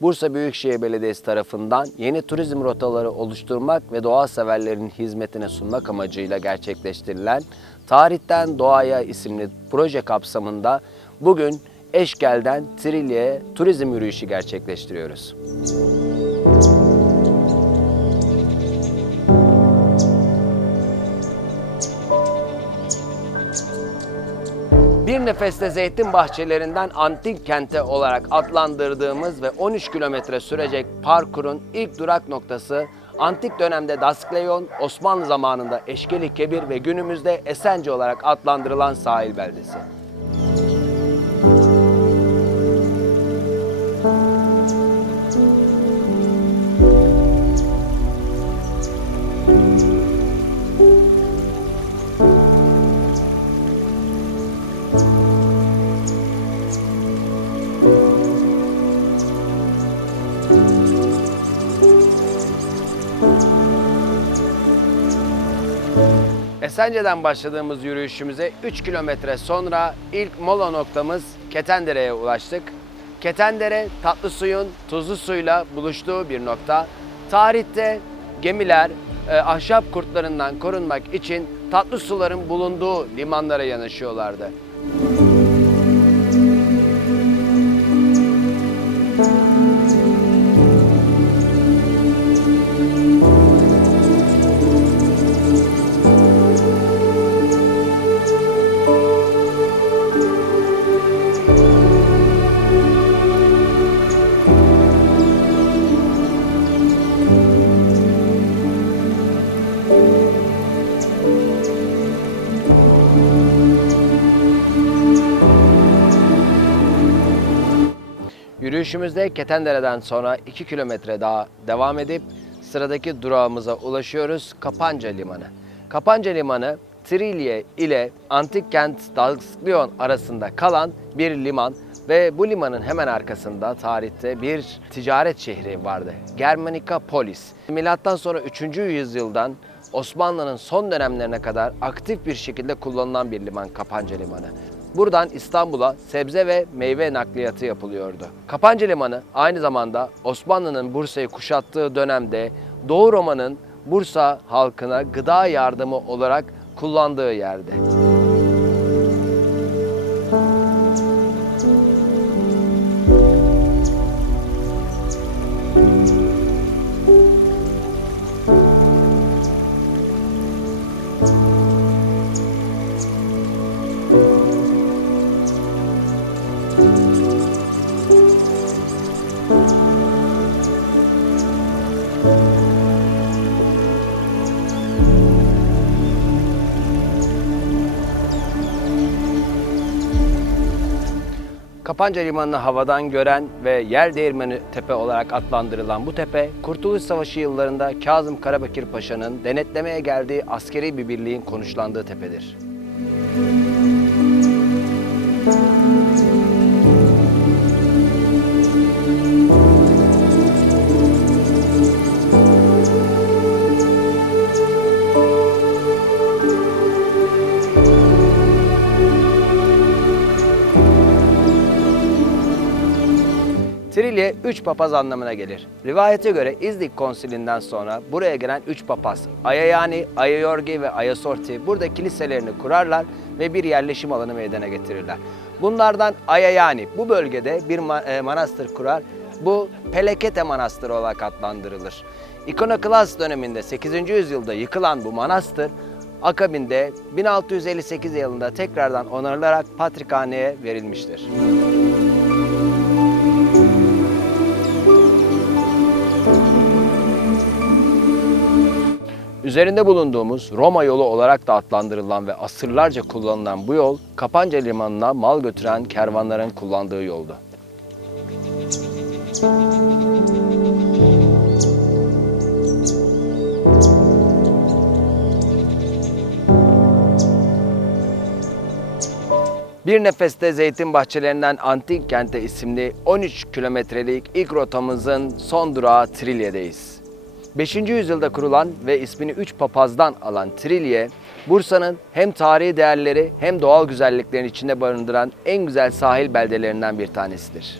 Bursa Büyükşehir Belediyesi tarafından yeni turizm rotaları oluşturmak ve doğa severlerin hizmetine sunmak amacıyla gerçekleştirilen Tarihten Doğaya isimli proje kapsamında bugün Eşkel'den Trilye'ye turizm yürüyüşü gerçekleştiriyoruz. Bir nefeste zeytin bahçelerinden antik kente olarak adlandırdığımız ve 13 kilometre sürecek parkurun ilk durak noktası antik dönemde Daskleyon, Osmanlı zamanında Eşkeli Kebir ve günümüzde Esence olarak adlandırılan sahil beldesi. Esence'den başladığımız yürüyüşümüze 3 kilometre sonra ilk mola noktamız Ketendere'ye ulaştık. Ketendere tatlı suyun tuzlu suyla buluştuğu bir nokta. Tarihte gemiler e, ahşap kurtlarından korunmak için tatlı suların bulunduğu limanlara yanaşıyorlardı. Yürüyüşümüzde Ketendere'den sonra 2 kilometre daha devam edip sıradaki durağımıza ulaşıyoruz Kapanca Limanı. Kapanca Limanı Trilye ile antik kent Dalsklyon arasında kalan bir liman ve bu limanın hemen arkasında tarihte bir ticaret şehri vardı. Germanica Polis. Milattan sonra 3. yüzyıldan Osmanlı'nın son dönemlerine kadar aktif bir şekilde kullanılan bir liman Kapanca Limanı. Buradan İstanbul'a sebze ve meyve nakliyatı yapılıyordu. Kapanca Limanı aynı zamanda Osmanlı'nın Bursa'yı kuşattığı dönemde Doğu Roma'nın Bursa halkına gıda yardımı olarak kullandığı yerde. Kapanca Limanı'nı havadan gören ve yer değirmeni tepe olarak adlandırılan bu tepe, Kurtuluş Savaşı yıllarında Kazım Karabekir Paşa'nın denetlemeye geldiği askeri bir birliğin konuşlandığı tepedir. Trilye üç papaz anlamına gelir. Rivayete göre İznik konsilinden sonra buraya gelen üç papaz Ayayani, Ayayorgi ve Ayasorti burada kiliselerini kurarlar ve bir yerleşim alanı meydana getirirler. Bunlardan Ayayani bu bölgede bir e, manastır kurar. Bu Pelekete Manastırı olarak adlandırılır. İkonoklas döneminde 8. yüzyılda yıkılan bu manastır akabinde 1658 yılında tekrardan onarılarak Patrikhane'ye verilmiştir. Üzerinde bulunduğumuz Roma yolu olarak da adlandırılan ve asırlarca kullanılan bu yol, Kapanca Limanı'na mal götüren kervanların kullandığı yoldu. Bir nefeste zeytin bahçelerinden Antik Kente isimli 13 kilometrelik ilk rotamızın son durağı Trilye'deyiz. 5. yüzyılda kurulan ve ismini 3 papazdan alan Trilye, Bursa'nın hem tarihi değerleri hem doğal güzelliklerin içinde barındıran en güzel sahil beldelerinden bir tanesidir.